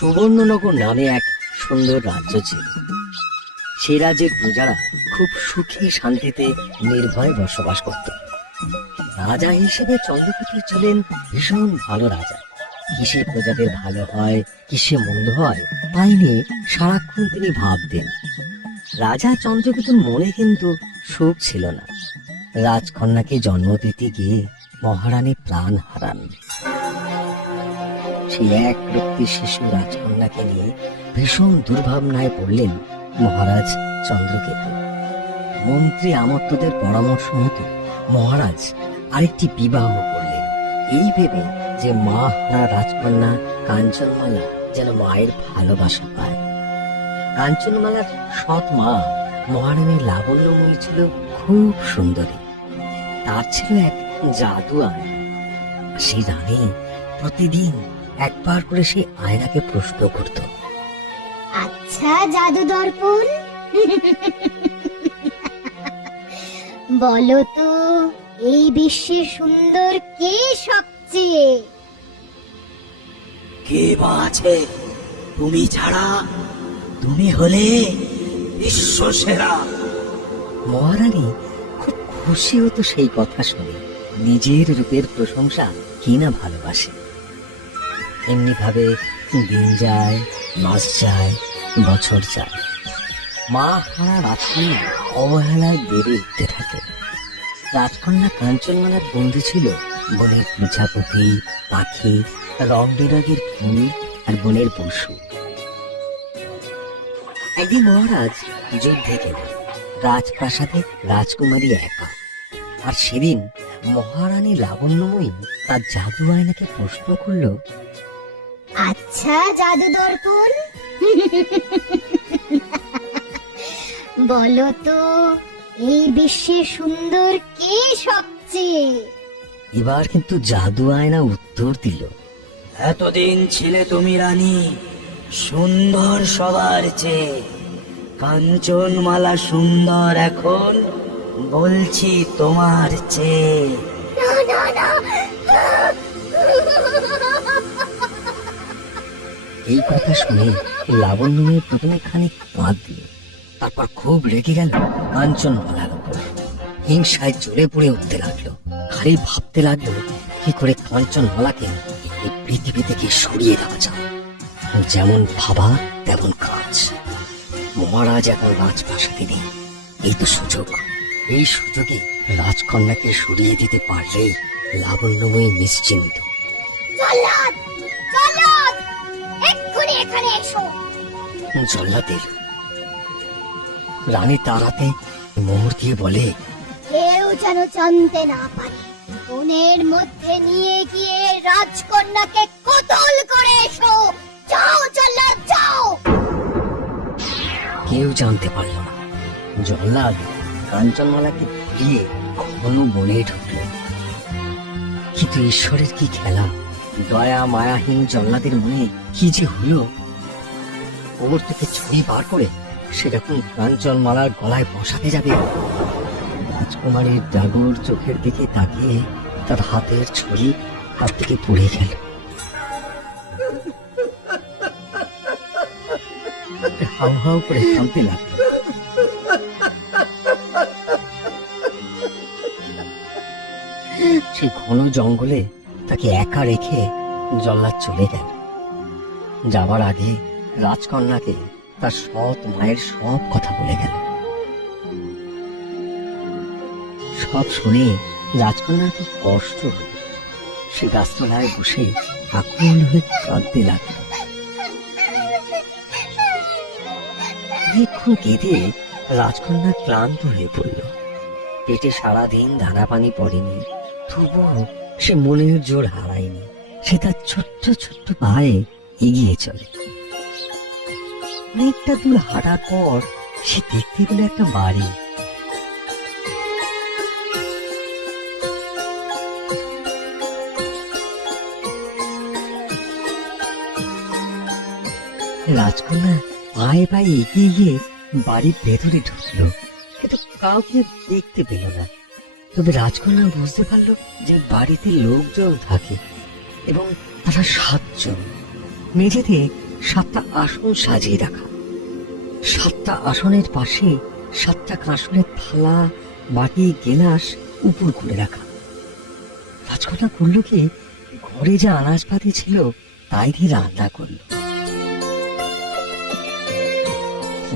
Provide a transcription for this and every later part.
সুবর্ণনগর নামে এক সুন্দর রাজ্য ছিল। সেই রাজ্যের প্রজারা খুব সুখী শান্তিতে নির্ভয়ে বসবাস করত। রাজা হিসেবে চন্দ্রকেতু ছিলেন ভীষণ ভালো রাজা। কিসে প্রজাদের ভালো হয়, কিসে মন্দ হয়, তাই নিয়ে সারাক্ষণ তিনি ভাবতেন। রাজা চন্দ্রকেতুর মনে কিন্তু সুখ ছিল না। রাজকন্যাকে জন্ম দিতে গিয়ে মহারানী প্রাণ হারান। সেই এক রক্তি শিশু রাজকন্যাকে নিয়ে ভীষণ দুর্ভাবনায় পড়লেন মহারাজ চন্দ্রকেতু। মন্ত্রী আমত্তদের পরামর্শ মতো মহারাজ আরেকটি বিবাহ করলেন, এই ভেবে যে মা হারা রাজকন্যা কাঞ্চনমালা যেন মায়ের ভালোবাসা পায়। কাঞ্চনমালার সৎ মা মহারানীর লাবণ্যময়ী ছিল খুব সুন্দরী। তার ছিল এক জাদু আয়না। সেই রানী প্রতিদিন একবার করে সেই আয়নাকে প্রশ্ন করত, আচ্ছা জাদু দর্পণ, বলো তো এই বিশ্বে সুন্দর কে সবচেয়ে? কে বা আছে? তুমি ছাড়া, তুমি হলে বিশ্ব সেরা। মহারানী খুব খুশি হতো সেই কথা শুনে। নিজের রূপের প্রশংসা কি না ভালোবাসে। এমনি ভাবে দিন যায়, মাস যায়, বছর যায়। মা হারা রাজকন্যা অবহেলায় বেড়ে উঠতে থাকে। রাজকন্যা কাঞ্চনমালার বন্ধু ছিল বনের প্রজাপতি, পাখি, রং বেরঙের ফুল আর বনের পশু। একদিন মহারাজ যুদ্ধে গেলেন। রাজপ্রাসাদে রাজকুমারী একা। আর সেদিন মহারানী লাবণ্যময়ী তার জাদু আয়নাকে প্রশ্ন করল, আচ্ছা জাদু দর্পণ, বলো তো এই বিশ্বে সুন্দর কে সবচেয়ে? এবার কিন্তু জাদু আয়না উত্তর দিল, এতদিন ছিলে তুমি রানী সুন্দর সবার চেয়ে। কাঞ্চনমালা সুন্দর এখন, বলছি তোমার চেয়ে। না না না, এই কথা শুনে লাবণ্যময়ী প্রথমে খানিক কাঁদ দিল, তারপর খুব রেগে গেল কাঞ্চনমালার উপর। হিংসায় জ্বলে পড়ে উঠতে লাগলো। খালি ভাবতে লাগলো কি করে কাঞ্চনমালাকে এই পৃথিবী থেকে সরিয়ে দেওয়া যায়। যেমন ভাবা তেমন কাজ। মহারাজ এখন রাজপ্রাসাদে নেই, এই তো সুযোগ। এই সুযোগে রাজকন্যাকে সরিয়ে দিতে পারলেই লাবণ্যময়ী নিশ্চিন্ত। জল্লাদ, জল্লাদ, এক্ষুনি এখানে এসো। জল্লাদ এলো। রানী তাড়াতে মোহর দিয়ে বলে, কেউ যেন জানতে না পারে। বনের মধ্যে নিয়ে গিয়ে রাজকন্যাকে কতল করে এসো। যাও জল্লাদ, যাও। কেউ জানতে পারল না। জল্লাদ কাঞ্চনমালাকে ঘুরিয়ে ঘন বনে ঢুকল। কিন্তু ঈশ্বরের কি খেলা! দয়া মায়াহীন জল্লাদের মনে কি যে হলো! কোমর থেকে ছুরি বার করে সে যখন কাঞ্চনমালার গলায় বসাতে যাবে, রাজকুমারীর ডাগর চোখের দিকে তাকিয়ে তার হাতের ছুরি হাত থেকে পড়ে গেল। হাউ হাউ করে কাঁদতে লাগলো। সেই ঘন জঙ্গলে তাকে একা রেখে জল্লাদ চলে গেল। যাবার আগে রাজকন্যাকে তার সৎ মায়ের সব কথা বলে গেল। সব শুনে রাজকন্যার খুব কষ্ট হল। সে গাছতলায় বসে আকুল হয়ে কাঁদতে লাগল। অনেকক্ষণ কেঁদে রাজকন্যা ক্লান্ত হয়ে পড়ল। পেটে সারাদিন দানা পানি পড়েনি, তবুও সে মনের জোর হারায়নি। সে তার ছোট্ট ছোট্ট পায়ে এগিয়ে চলে। অনেকটা দূর হাঁটার পর সে দেখতে পেল একটা বাড়ি। রাজকন্যা পায়ে পায়ে এগিয়ে গিয়ে বাড়ির ভেতরে ঢুকলো, কিন্তু কাউকে দেখতে পেল না। তবে রাজকন্যা বুঝতে পারলো যে বাড়িতে লোকজন থাকে এবং তারা 7 জন। মেঝেতে সাতটা আসন সাজিয়ে রাখা। সাতটা আসনের পাশে সাতটা কাঁসরের থালা, বাটি, গেলাস উপর করে রাখা। রাজকন্যা করল কি, ঘরে যা আনাজপাতি ছিল তাই দিয়ে রান্না করলো।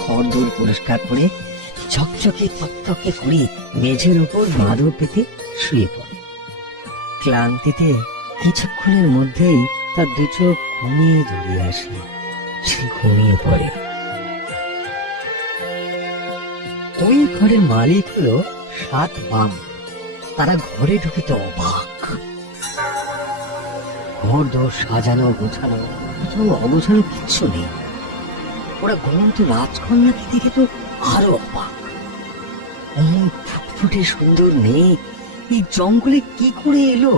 ঘর দোর পরিষ্কার করে ঝকঝকে তকতকে করে মেঝের উপর মাদুর পেতে শুয়ে পড়ে। ক্লান্তিতে কিছুক্ষণের মধ্যেই তার দু চোখ ঘুমিয়ে ধরিয়ে আসে। সে ঘুমিয়ে পড়ে। ওই ঘরের মালিক হলো 7 বাম। তারা ঘরে ঢুকিতে অবাক। ঘর দোর সাজানো গোছানো, কোথাও অগোছানো কিচ্ছু নেই। ওরা ঘুমন্ত রাজকন্যাকে দেখে তো আরো অবাক। অমন ফুটফুটে সুন্দর মেয়ে এই জঙ্গলে কি করে এলো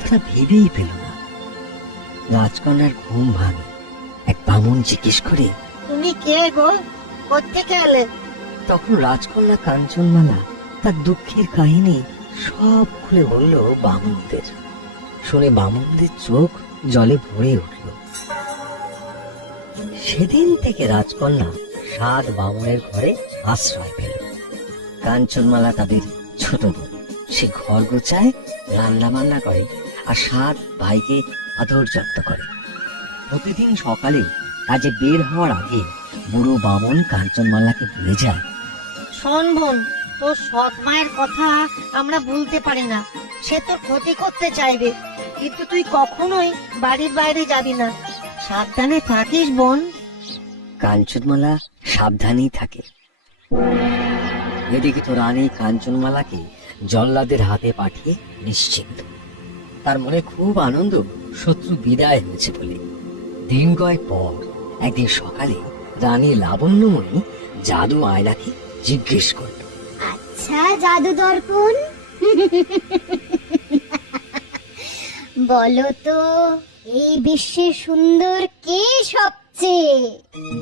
তারা ভেবেই পেল না। রাজকন্যার ঘুম ভাঙে। এক বামুন জিজ্ঞেস করে, তুমি কে গো, কোত্থেকে এলে? তখন রাজকন্যা কাঞ্চনমালা তার দুঃখের কাহিনী সব খুলে বলল বামুনদের। শুনে বামুনদের চোখ জলে ভরে উঠল। সেদিন থেকে রাজকন্যা 7 বামুনের ঘরে আশ্রয় পেল। কাঞ্চনমালা তাদের ছোট বোন। সে ঘর গোছায়, রান্না বান্না করে আর 7 ভাইকে আদর যত্ন করে। প্রতিদিন সকালে কাজে বের হওয়ার আগে বুড়ো বামুন কাঞ্চনমালাকে বলে যায়, শোন বোন, তোর সৎ মায়ের কথা আমরা ভুলতে পারি না। সে তোর ক্ষতি করতে চাইবে, কিন্তু তুই কখনোই বাড়ির বাইরে যাবি না। সাবধানে থাকিস বোন। কাঞ্চনমালা সাবধানেই থাকে। এদিকে তো রানী কাঞ্চনমালাকে জল্লাদের হাতে পাঠিয়ে নিশ্চিন্ত। তার মনে খুব আনন্দ, শত্রু বিদায় হয়েছে বলে। দিন কয়েক পর একদিন সকালে রানী লাবণ্যময়ী জাদু আয়নাকে জিজ্ঞেস করল, আচ্ছা জাদু দর্পণ, বলো তো এই বিশ্বে সুন্দর কে সবচেয়ে?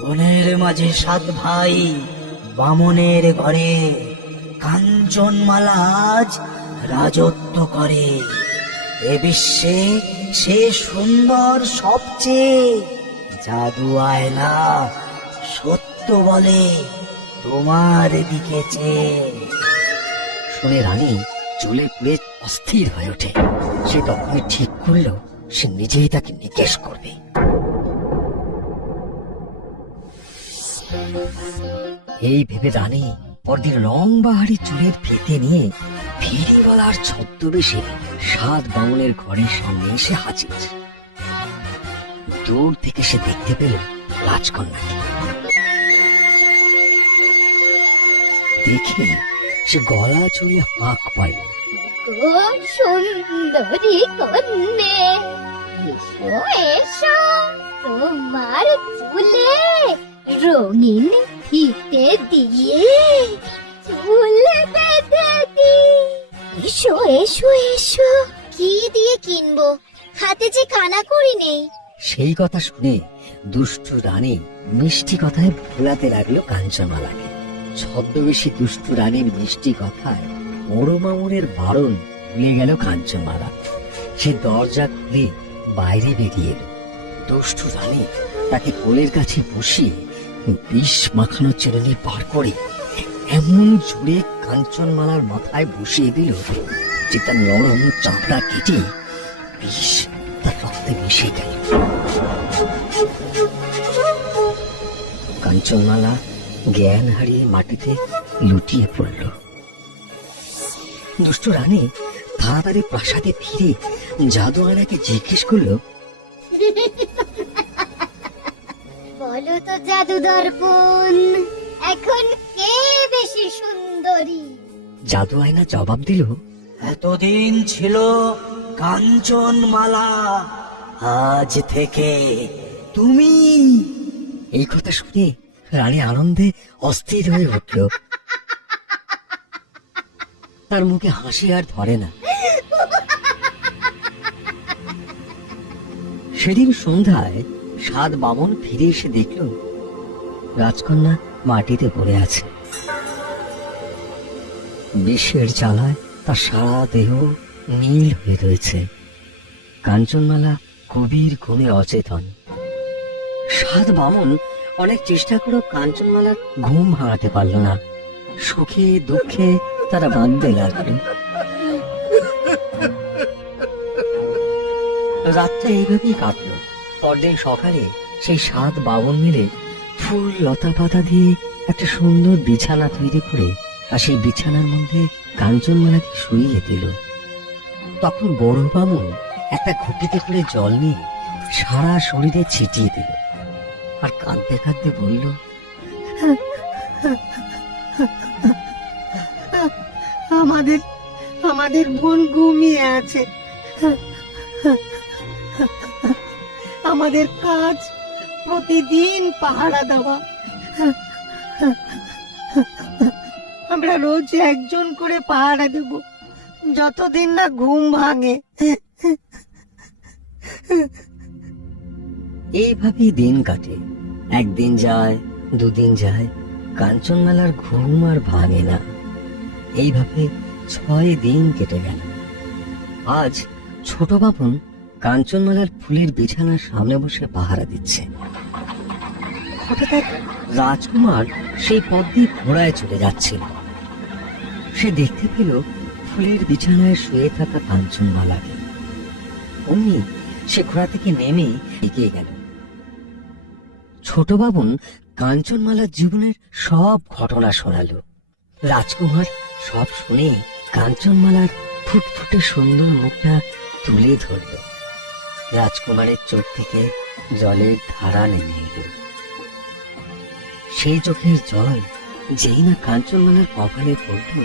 বনের মাঝে 7 ভাই বামনের ঘরে কাঞ্চনমালা আজ রাজত্ব করে। এ বিশ্বে সে সুন্দর সবচেয়ে। জাদু আয়না সত্য বলে, তোমার দিকে চেয়ে। শুনে রানী চুলে পুড়ে অস্থির হয়ে ওঠে। সে তখনই ঠিক করলো সে নিজেই তাকে নিকেশ করবে। এই ভেবে রানী পরদিন লম্বাহারি চুলের ফেতে নিয়ে ফেরিওয়ালার ছদ্মবেশে 7 বামুনের ঘরের সামনে এসে হাজির। দূর থেকে সে দেখতে পেল রাজকন্যাকে। দেখে সে গলা চড়িয়ে হাঁক পারল, ও সুন্দরী কন্যে, এসো এসো, তোমার চুলে রঙিন ফিতে দিয়ে চুল বেঁধে দি। এসো এসো এসো। কি দিয়ে কিনবো, হাতে যে কানাকড়ি নেই। সেই কথা শুনে দুষ্টু রানী মিষ্টি কথায় ভোলাতে লাগলো কাঞ্চনমালাকে। ছদ্মবেশী দুষ্টু রানীর মিষ্টি কথায় বড় মামুনের বারণ ভুলে গেল কাঞ্চনমালা। সে দরজা খুলে বাইরে বেরিয়ে এলো। দুষ্টু রানী তাকে কোলের কাছে বসিয়ে বিষ মাখানো চিরুনি পার করে এমন জোরে কাঞ্চনমালার মাথায় বসিয়ে দিল যে তার নরম চামড়া কেটে বিষ তার রক্তে মিশে গেল। কাঞ্চনমালা জ্ঞান হারিয়ে মাটিতে লুটিয়ে পড়ল। দুষ্ট রানী তাড়াতাড়ি প্রাসাদে ফিরে জাদু আয়নাকে জিজ্ঞেস করলো, বলো তো জাদু দর্পণ, এখন কে বেশি সুন্দরী? জাদু আয়না জবাব দিল, এতদিন ছিল কাঞ্চনমালা, আজ থেকে তুমি। এই কথা শুনে রানী আনন্দে অস্থির হয়ে উঠল। তার মুখে হাসি আর ধরে না। সেদিন সন্ধ্যায় 7 বামন ফিরে এসে দেখল রাজকন্যা মাটিতে পড়ে আছে। বিষের জ্বালায় তার সারা দেহ নীল হয়ে রয়েছে। কাঞ্চনমালা গভীর ঘুমে অচেতন। সাত বামন অনেক চেষ্টা করেও কাঞ্চনমালার ঘুম ভাঙাতে পারল না। সুখে দুঃখে তারা বাঁধতে লাগলো। রাতটা এইভাবেই কাটলো। পরদিন সকালে সেই সাত বামন মিলে ফুল লতা পাতা দিয়ে একটা সুন্দর বিছানা তৈরি করে আর সেই বিছানার মধ্যে কাঞ্চনমালাকে শুইয়ে দিল। তখন বড় বামন একটা ঘুঁটিতে করে জল নিয়ে সারা শরীরে ছিটিয়ে দিল আর কাঁদতে কাঁদতে বলল, আমাদের আমাদের বোন ঘুমিয়ে আছে। আমাদের কাজ প্রতিদিন পাহারা দেওয়া। আমরা রোজ একজন করে পাহারা দেব, যতদিন না ঘুম ভাঙে। এইভাবেই দিন কাটে। একদিন যায়, দুদিন যায়, কাঞ্চনমালার ঘুম আর ভাঙে না। এইভাবে 6 দিন কেটে গেল। আজ ছোট বাপন কাঞ্চনমালার ফুলের বিছানার সামনে বসে পাহারা দিচ্ছে। হঠাৎ এক রাজকুমার সেই পথ দিয়ে ঘোড়ায় চলে যাচ্ছিল। সে দেখতে পেল ফুলের বিছানায় শুয়ে থাকা কাঞ্চনমালাকে। অমনি সে ঘোড়া থেকে নেমে এগিয়ে গেল। ছোট বাবন কাঞ্চনমালার জীবনের সব ঘটনা শোনালো। রাজকুমার সব শুনে কাঞ্চনমালার ফুটফুটে সুন্দর মুখটা তুলে ধরল। রাজকুমারের চোখ থেকে জলের ধারা নেমে এলো। সেই চোখের জল যেই না কাঞ্চনমালার কপালে পড়ল,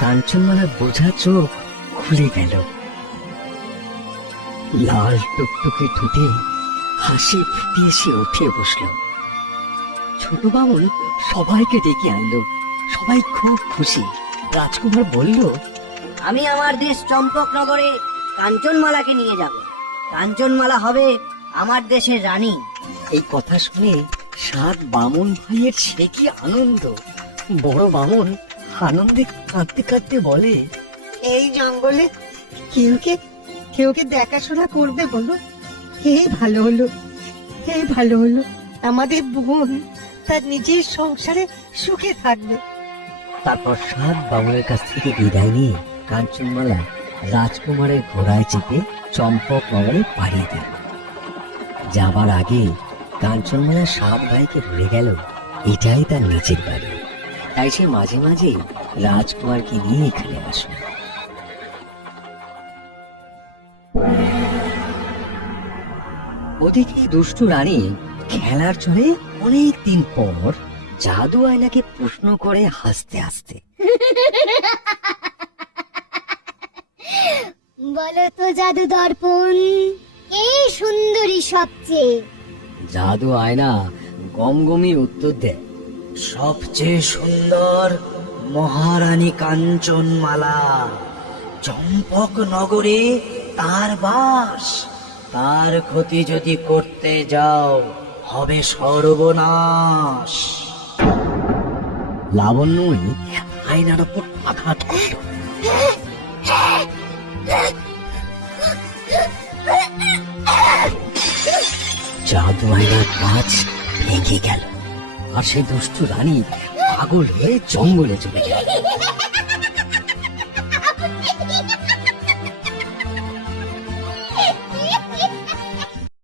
কাঞ্চনমালার বোঝা চোখ খুলে গেল। লাল টুকটুকে ঠোঁটে হাসি ফুটিয়ে সে উঠে বসল। ছোট বামন সবাইকে ডেকে আনলো। সবাই খুব খুশি। রাজকুমার বলল, আমি আমার দেশ চম্পকনগরে কাঞ্চনমালাকে নিয়ে যাব। কাঞ্চনমালা হবে আমার দেশের রানী। এই কথা শুনে সাত বামন ভাইয়ের সে কি আনন্দ। বড় বামন আনন্দে কাঁদতে কাঁদতে বলে, এই জঙ্গলে কেউ কে দেখাশোনা করবে বলো? এই ভালো হলো, এই ভালো হলো। আমাদের বোন তার নিজের সংসারে সুখে থাকবে। তারপর সাত বামনের কাছ থেকে বিদায় নিয়ে কাঞ্চনমালা রাজকুমারের ঘোড়ায় চেপে চম্পক নগরে পাড়ি দিল। যাবার আগে কাঞ্চনমালা সাত ভাইকে ভুলে গেল এটাই তার নিজের বাড়ি। তাই সে মাঝে মাঝে রাজকুমারকে নিয়ে এখানে আসে। ওদিকে দুষ্টু রানী খেলার চলে অনেক দিন পর জাদু আয়নাকে প্রশ্ন করে হাসতে হাসতে, বলো তো জাদু দর্পণ, কে সুন্দরী সবচেয়ে? জাদু আয়না গমগমি উত্তর দেয়, সবচেয়ে সুন্দর মহারানী কাঞ্চনমালা। চম্পক নগরে তার বাস। তার ক্ষতি যদি করতে যাও হবে সর্বনাশ। লাবণ্যই আয়নার ওপর আঘাত করল। জাদু আয়নার কাজ ভেঙে গেল আর সেই দুষ্টু রানী পাগল হয়ে জঙ্গলে চলে গেল।